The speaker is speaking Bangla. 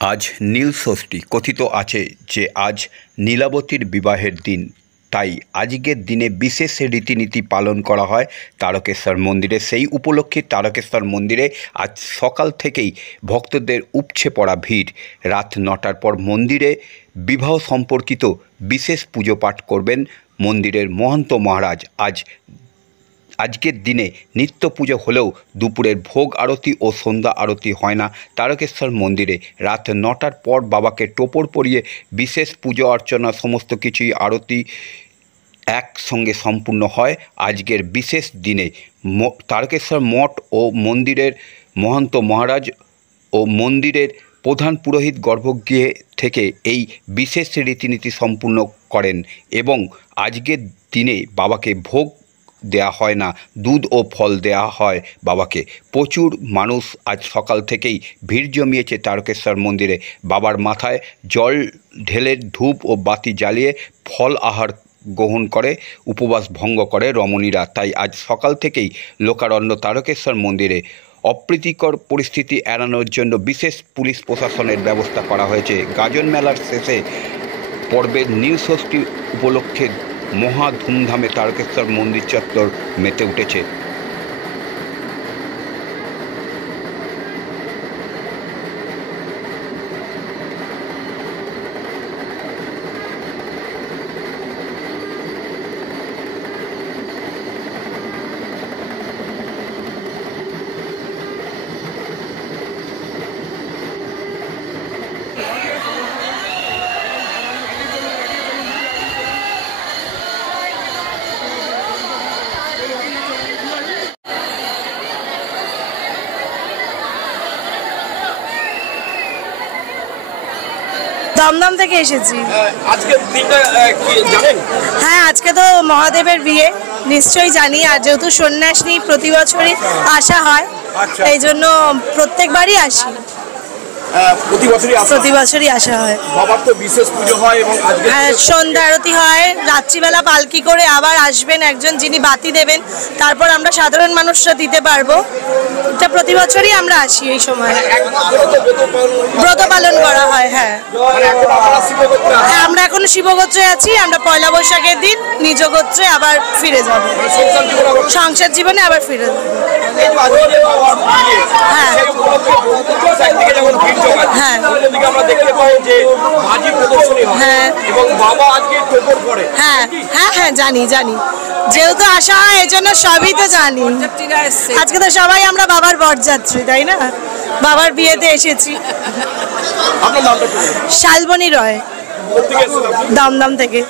আজ নীল ষষ্ঠী। কথিত আছে যে আজ নীলাবতীর বিবাহের দিন, তাই আজকের দিনে বিশেষ রীতিনীতি পালন করা হয় তারকেশ্বর মন্দিরে। সেই উপলক্ষে তারকেশ্বর মন্দিরে আজ সকাল থেকেই ভক্তদের উপচে পড়া ভিড়। রাত 9টার পর মন্দিরে বিবাহ সম্পর্কিত বিশেষ পুজো পাঠ করবেন মন্দিরের মহন্ত মহারাজ। আজকের দিনে নিত্য পুজো হলেও দুপুরের ভোগ আরতি ও সন্ধ্যা আরতি হয় না তারকেশ্বর মন্দিরে। রাত 9টার পর বাবাকে টোপর পরিয়ে বিশেষ পুজো অর্চনা সমস্ত কিছুই আরতি একসঙ্গে সম্পূর্ণ হয় আজকের বিশেষ দিনে। তারকেশ্বর মঠ ও মন্দিরের মহন্ত মহারাজ ও মন্দিরের প্রধান পুরোহিত গর্ভগৃহে থেকে এই বিশেষ রীতিনীতি সম্পূর্ণ করেন এবং আজকের দিনে বাবাকে ভোগ দেয়া হয় না, দুধ ও ফল দেয়া হয় বাবাকে। প্রচুর মানুষ আজ সকাল থেকেই ভিড় জমিয়েছে তারকেশ্বর মন্দিরে। বাবার মাথায় জল ঢেলে ধূপ ও বাতি জ্বালিয়ে ফল আহার গ্রহণ করে উপবাস ভঙ্গ করে রমণীরা। তাই আজ সকাল থেকেই লোকারণ্য তারকেশ্বর মন্দিরে অপ্রীতিকর পরিস্থিতি এড়ানোর জন্য বিশেষ পুলিশ প্রশাসনের ব্যবস্থা করা হয়েছে। গাজন মেলার শেষে পর্বের নীল ষষ্ঠী উপলক্ষে মহা ধুমধামে তারকেশ্বর মন্দির চত্বর মেতে উঠেছে। দমদম থেকে এসেছি। আজকের দিনটা কি জানেন? হ্যাঁ, আজকে তো মহাদেবের বিয়ে, নিশ্চয়ই জানি। আর যেহেতু সন্ন্যাসী প্রতি বছরই আসা হয়, এই জন্য প্রত্যেকবারই আসি। প্রতি বছরই আসা হয়। বাবার তো বিশেষ পুজো হয় এবং সন্ধ্যা আরতি হয়, রাত্রিবেলা পালকি করে আবার আসবেন একজন যিনি বাতি দেবেন, তারপর আমরা সাধারণ মানুষরা দিতে পারবো। এটা প্রতি বছরই আমরা আসি এই সময়। ব্রত পালন করা হয়। হ্যাঁ, আমরা এখন শিবগোত্রে আছি। আমরা পয়লা বৈশাখের দিন নিজ গোত্রে আবার ফিরে যাব, সংসার জীবনে আবার ফিরে যাব। হ্যাঁ হ্যাঁ হ্যাঁ হ্যাঁ হ্যাঁ জানি জানি, যেহেতু আসা হয় এই জন্য সবই তো জানি। আজকে তো সবাই আমরা বাবার বরযাত্রী, তাই না? বাবার বিয়েতে এসেছি। শালবনী রয়, দমদম থেকে।